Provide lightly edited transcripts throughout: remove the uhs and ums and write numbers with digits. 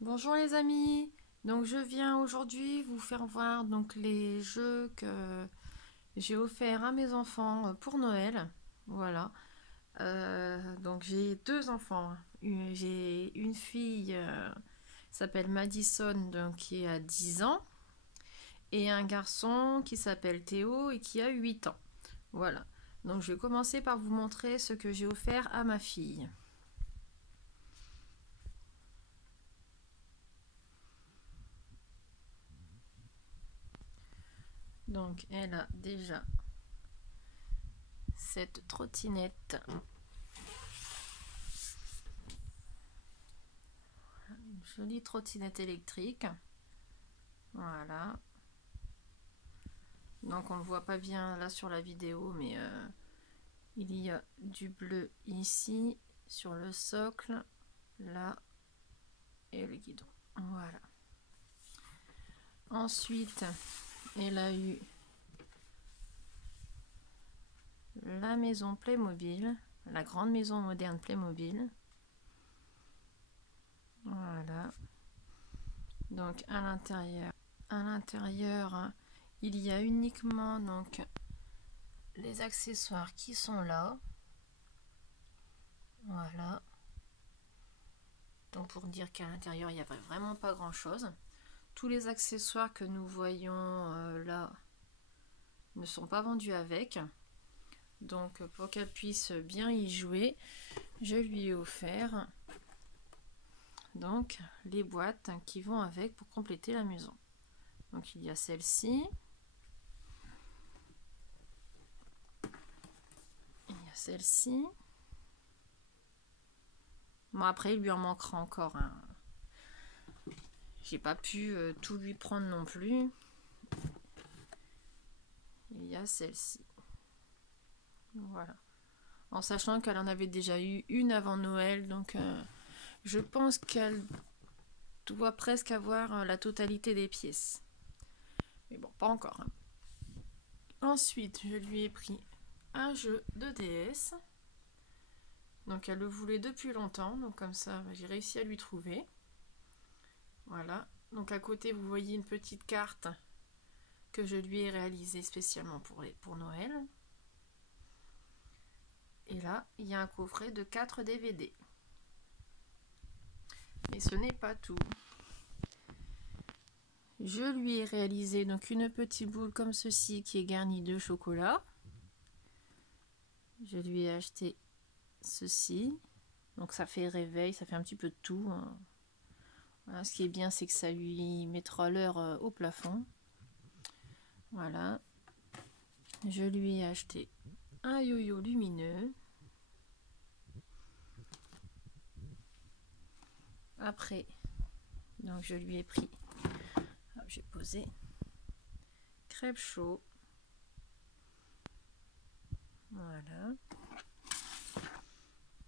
Bonjour les amis, donc je viens aujourd'hui vous faire voir donc les jeux que j'ai offerts à mes enfants pour Noël. Voilà. Donc j'ai deux enfants. J'ai une fille qui s'appelle Madison donc, qui a 10 ans et un garçon qui s'appelle Théo et qui a 8 ans. Voilà. Donc je vais commencer par vous montrer ce que j'ai offert à ma fille. Donc elle a déjà cette trottinette. Une jolie trottinette électrique. Voilà. Donc on ne le voit pas bien là sur la vidéo, mais il y a du bleu ici, sur le socle, là, et le guidon. Voilà. Ensuite, elle a eu la maison Playmobil, la grande maison moderne Playmobil. Voilà. Donc à l'intérieur, il y a uniquement donc les accessoires qui sont là. Voilà. Donc pour dire qu'à l'intérieur, il n'y a vraiment pas grand chose. Tous les accessoires que nous voyons là ne sont pas vendus avec. Donc pour qu'elle puisse bien y jouer, je lui ai offert donc les boîtes qui vont avec pour compléter la maison. Donc il y a celle-ci. Il y a celle-ci. Bon après il lui en manquera encore. Hein. J'ai pas pu tout lui prendre non plus. Il y a celle-ci. Voilà. En sachant qu'elle en avait déjà eu une avant Noël, donc je pense qu'elle doit presque avoir la totalité des pièces. Mais bon, pas encore. Hein. Ensuite, je lui ai pris un jeu de DS. Donc elle le voulait depuis longtemps, donc comme ça j'ai réussi à lui trouver. Voilà. Donc à côté vous voyez une petite carte que je lui ai réalisée spécialement pour Noël. Et là, il y a un coffret de 4 DVD. Mais ce n'est pas tout. Je lui ai réalisé donc une petite boule comme ceci qui est garnie de chocolat. Je lui ai acheté ceci. Donc ça fait réveil, ça fait un petit peu de tout. Hein. Voilà, ce qui est bien, c'est que ça lui mettra l'heure au plafond. Voilà. Je lui ai acheté un yo-yo lumineux. Après, donc je lui ai pris, j'ai posé crêpe chaud. Voilà.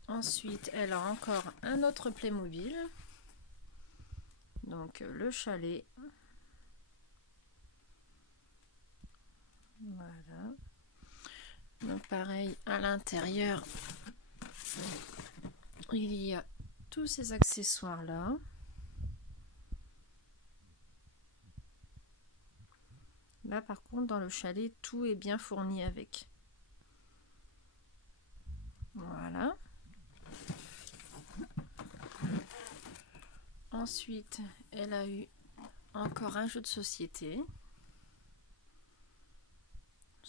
Ensuite, elle a encore un autre Playmobil. Donc le chalet. Voilà. Donc pareil, à l'intérieur, il y a tous ces accessoires là. Là par contre dans le chalet tout est bien fourni avec. Voilà. Ensuite elle a eu encore un jeu de société.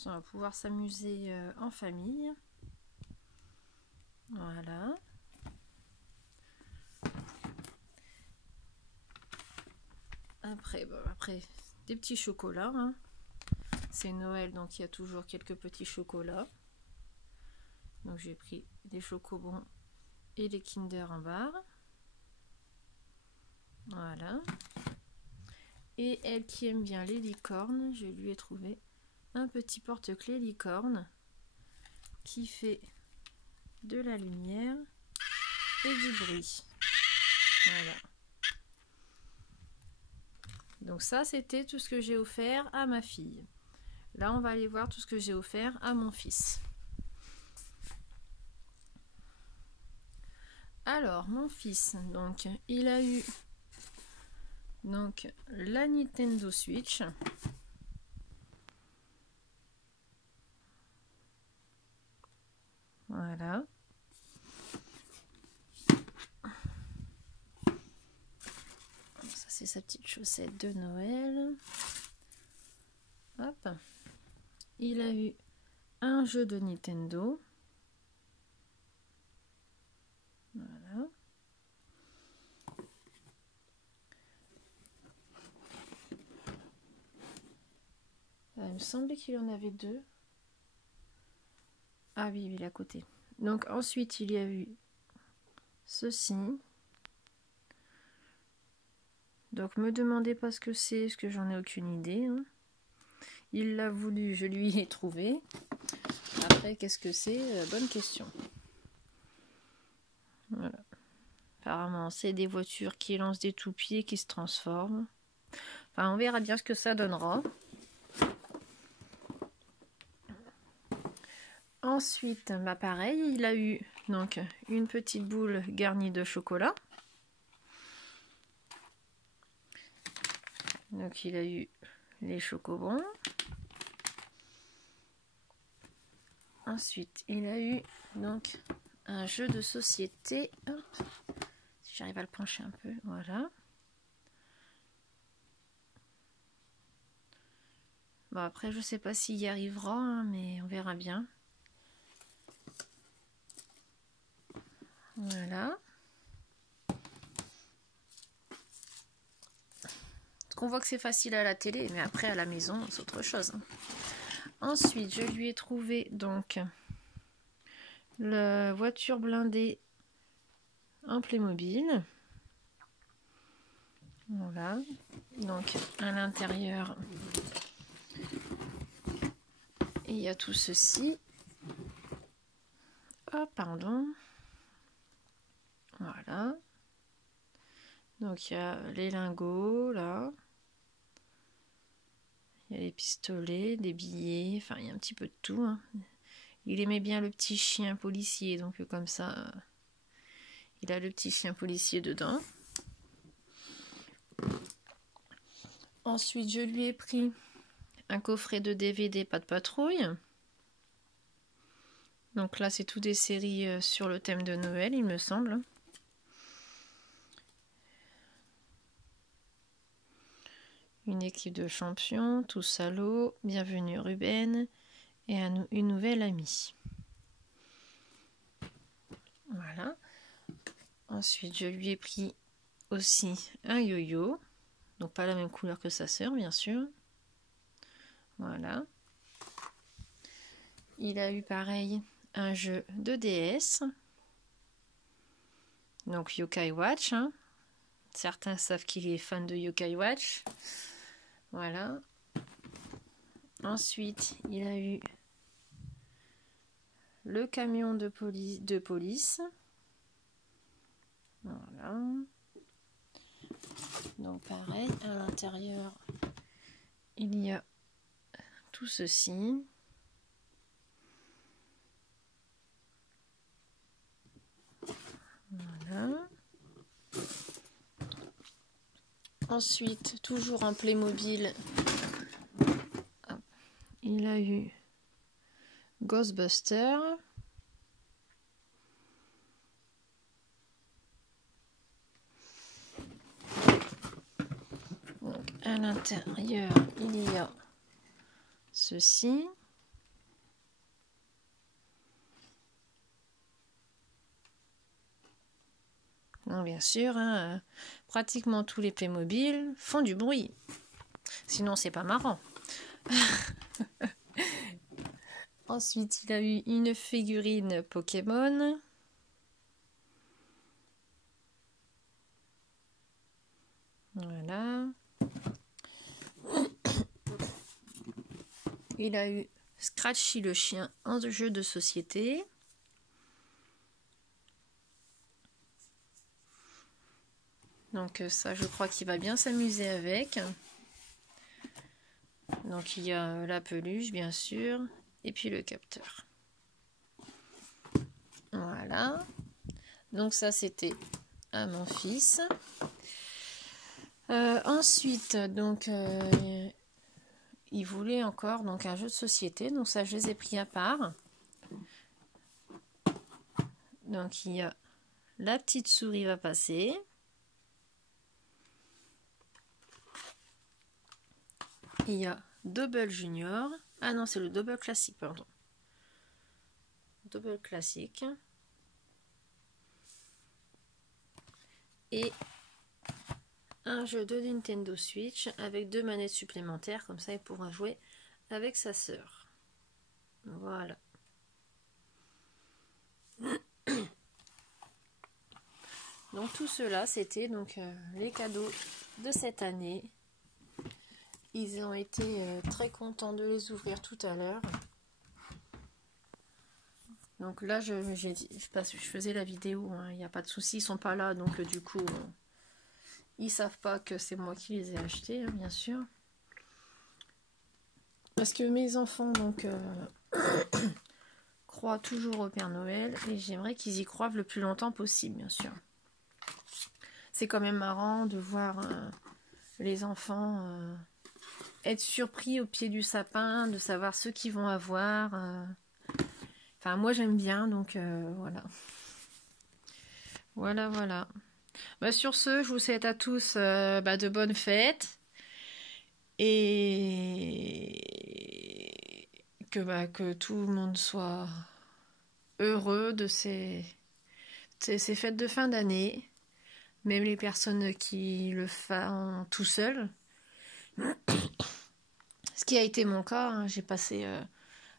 On va pouvoir s'amuser en famille. Voilà. Après des petits chocolats. Hein. C'est Noël, donc il y a toujours quelques petits chocolats. Donc j'ai pris des chocobons et les Kinder en barre. Voilà. Et elle qui aime bien les licornes, je lui ai trouvé un petit porte-clés licorne qui fait de la lumière et du bruit. Voilà. Donc ça, c'était tout ce que j'ai offert à ma fille. Là, on va aller voir tout ce que j'ai offert à mon fils. Alors, mon fils, donc, il a eu Donc la Nintendo Switch. Voilà. Ça c'est sa petite chaussette de Noël. Hop. Il a eu un jeu de Nintendo. Voilà. Il me semblait qu'il en avait deux. Ah oui, il est à côté. Donc ensuite, il y a eu ceci. Donc me demandez pas ce que c'est, parce que j'en ai aucune idée. Hein. Il l'a voulu, je lui ai trouvé. Après, qu'est-ce que c'est? Bonne question. Voilà. Apparemment, c'est des voitures qui lancent des toupies qui se transforment. Enfin, on verra bien ce que ça donnera. Ensuite, bah pareil, il a eu donc une petite boule garnie de chocolat. Donc il a eu les chocobons. Ensuite, il a eu donc un jeu de société. Hop, si j'arrive à le pencher un peu, voilà. Bon après, je sais pas s'il y arrivera, hein, mais on verra bien. Voilà. On voit que c'est facile à la télé, mais après à la maison, c'est autre chose. Ensuite, je lui ai trouvé donc la voiture blindée en Playmobil. Voilà. Donc à l'intérieur, il y a tout ceci. Oh, pardon. Voilà. Donc il y a les lingots là. Il y a les pistolets, des billets, enfin il y a un petit peu de tout. Hein. Il aimait bien le petit chien policier, donc comme ça, il a le petit chien policier dedans. Ensuite, je lui ai pris un coffret de DVD Pas de patrouille. Donc là, c'est tout des séries sur le thème de Noël, il me semble. Une équipe de champions, tous à l'eau, bienvenue Ruben, et une nouvelle amie. Voilà. Ensuite, je lui ai pris aussi un yo-yo. Donc pas la même couleur que sa sœur, bien sûr. Voilà. Il a eu pareil un jeu de DS. Donc Yokai Watch. Hein. Certains savent qu'il est fan de Yokai Watch. Voilà. Ensuite, il a eu le camion de police. Voilà. Donc pareil, à l'intérieur, il y a tout ceci. Voilà. Ensuite, toujours en Playmobil, il a eu Ghostbusters. Donc, à l'intérieur, il y a ceci. Non, bien sûr, hein, pratiquement tous les Playmobil font du bruit. Sinon, c'est pas marrant. Ensuite, il a eu une figurine Pokémon. Voilà. Il a eu Scratchy le chien en jeu de société. Donc ça, je crois qu'il va bien s'amuser avec. Donc il y a la peluche, bien sûr, et puis le capteur. Voilà. Donc ça, c'était à mon fils. Ensuite, donc, ils voulaient encore donc, un jeu de société. Donc ça, je les ai pris à part. Donc il y a la petite souris va passer. Il y a Double Junior. Ah non, c'est le Double classique, pardon. Double classique. Et un jeu de Nintendo Switch avec 2 manettes supplémentaires. Comme ça, il pourra jouer avec sa sœur. Voilà. Donc tout cela, c'était donc les cadeaux de cette année. Ils ont été très contents de les ouvrir tout à l'heure. Donc là, je faisais la vidéo, il n'y a pas de souci, ils sont pas là, donc du coup, ils savent pas que c'est moi qui les ai achetés, hein, bien sûr. Parce que mes enfants, donc, croient toujours au Père Noël, et j'aimerais qu'ils y croient le plus longtemps possible, bien sûr. C'est quand même marrant de voir les enfants être surpris au pied du sapin, de savoir ce qu'ils vont avoir. Enfin, moi j'aime bien, donc voilà. Voilà. Bah, sur ce, je vous souhaite à tous de bonnes fêtes. Et que tout le monde soit heureux de ces fêtes de fin d'année. Même les personnes qui le font tout seuls. Ce qui a été mon cas, hein, j'ai passé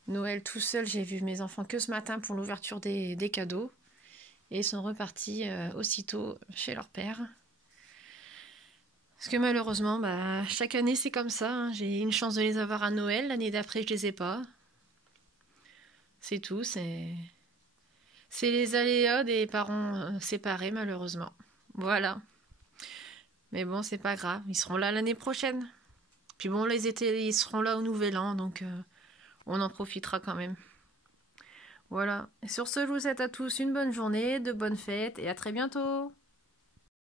Noël tout seul, j'ai vu mes enfants que ce matin pour l'ouverture des cadeaux. Et ils sont repartis aussitôt chez leur père. Parce que malheureusement, chaque année c'est comme ça, hein. J'ai une chance de les avoir à Noël, l'année d'après je les ai pas. C'est tout, c'est les aléas des parents séparés malheureusement. Voilà. Mais bon, c'est pas grave, ils seront là l'année prochaine. Puis bon, les étés, ils seront là au Nouvel An, donc on en profitera quand même. Voilà. Et sur ce, je vous souhaite à tous une bonne journée, de bonnes fêtes et à très bientôt.